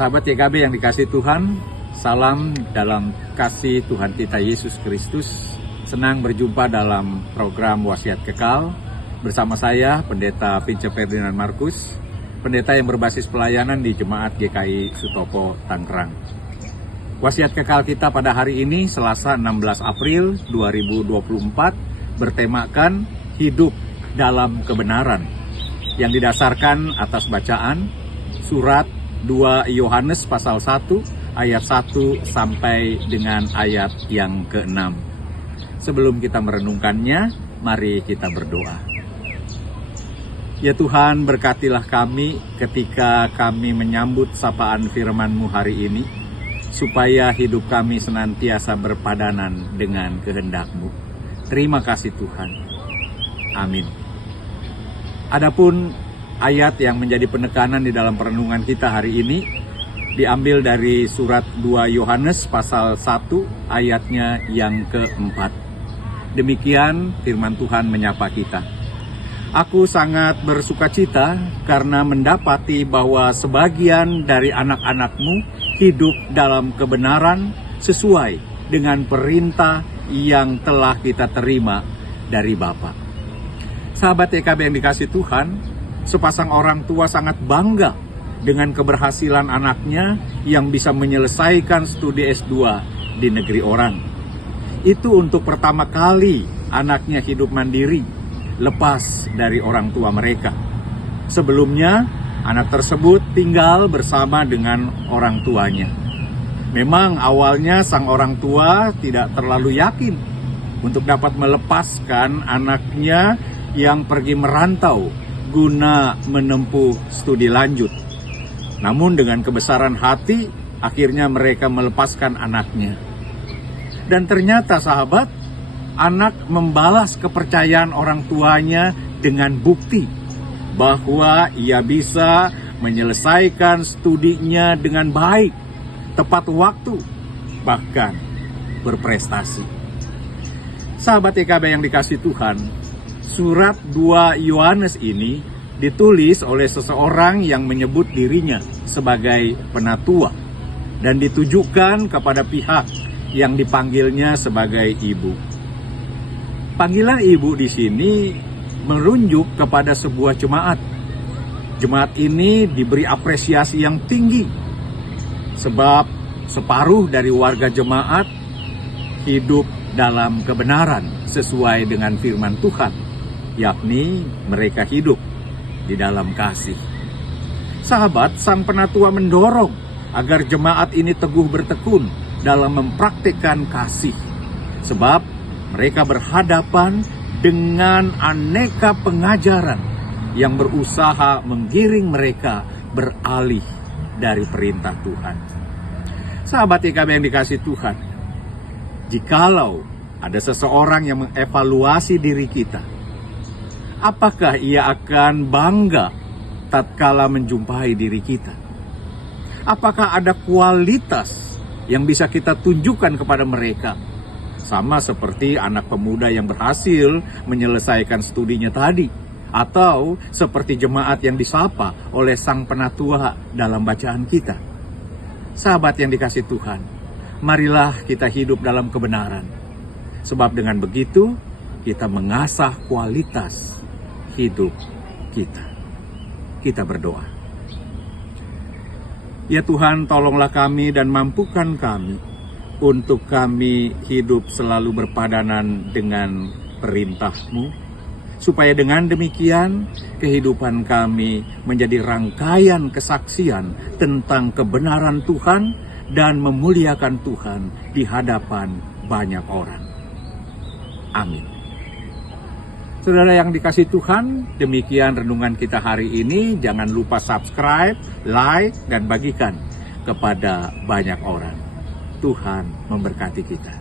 Sahabat YKB yang dikasihi Tuhan, salam dalam kasih Tuhan kita Yesus Kristus. Senang berjumpa dalam program Wasiat Kekal bersama saya, Pendeta Vince Ferdinand Markus, pendeta yang berbasis pelayanan di Jemaat GKI Sutopo, Tangerang. Wasiat Kekal kita pada hari ini, Selasa 16 April 2024, bertemakan hidup dalam kebenaran, yang didasarkan atas bacaan surat 2 Yohanes pasal 1 ayat 1 sampai dengan ayat yang ke-6. Sebelum kita merenungkannya, mari kita berdoa. Ya Tuhan, berkatilah kami ketika kami menyambut sapaan firman-Mu hari ini, supaya hidup kami senantiasa berpadanan dengan kehendak-Mu. Terima kasih Tuhan. Amin. Adapun ayat yang menjadi penekanan di dalam perenungan kita hari ini diambil dari surat 2 Yohanes pasal 1 ayatnya yang ke-4. Demikian firman Tuhan menyapa kita. Aku sangat bersukacita karena mendapati bahwa sebagian dari anak-anak-Mu hidup dalam kebenaran sesuai dengan perintah yang telah kita terima dari Bapa. Sahabat YKB yang dikasihi Tuhan, sepasang orang tua sangat bangga dengan keberhasilan anaknya yang bisa menyelesaikan studi S2 di negeri orang. Itu untuk pertama kali anaknya hidup mandiri, lepas dari orang tua mereka. Sebelumnya, anak tersebut tinggal bersama dengan orang tuanya. Memang awalnya sang orang tua tidak terlalu yakin untuk dapat melepaskan anaknya yang pergi merantau guna menempuh studi lanjut. Namun dengan kebesaran hati, akhirnya mereka melepaskan anaknya. Dan ternyata sahabat, anak membalas kepercayaan orang tuanya dengan bukti bahwa ia bisa menyelesaikan studinya dengan baik, tepat waktu, bahkan berprestasi. Sahabat YKB yang dikasihi Tuhan, surat 2 Yohanes ini ditulis oleh seseorang yang menyebut dirinya sebagai penatua dan ditujukan kepada pihak yang dipanggilnya sebagai ibu. Panggilan ibu di sini merujuk kepada sebuah jemaat. Jemaat ini diberi apresiasi yang tinggi sebab separuh dari warga jemaat hidup dalam kebenaran sesuai dengan firman Tuhan, yakni mereka hidup di dalam kasih. Sahabat, sang penatua mendorong agar jemaat ini teguh bertekun dalam mempraktikkan kasih, sebab mereka berhadapan dengan aneka pengajaran yang berusaha menggiring mereka beralih dari perintah Tuhan. Sahabat YKB yang dikasihi Tuhan, jikalau ada seseorang yang mengevaluasi diri kita, apakah ia akan bangga tatkala menjumpai diri kita? Apakah ada kualitas yang bisa kita tunjukkan kepada mereka? Sama seperti anak pemuda yang berhasil menyelesaikan studinya tadi, atau seperti jemaat yang disapa oleh sang penatua dalam bacaan kita. Sahabat yang dikasihi Tuhan, marilah kita hidup dalam kebenaran. Sebab dengan begitu, kita mengasah kualitas hidup kita. Kita berdoa. Ya Tuhan, tolonglah kami dan mampukan kami untuk kami hidup selalu berpadanan dengan perintah-Mu, supaya dengan demikian kehidupan kami menjadi rangkaian kesaksian tentang kebenaran Tuhan dan memuliakan Tuhan di hadapan banyak orang. Amin. Saudara yang dikasihi Tuhan, demikian renungan kita hari ini. Jangan lupa subscribe, like, dan bagikan kepada banyak orang. Tuhan memberkati kita.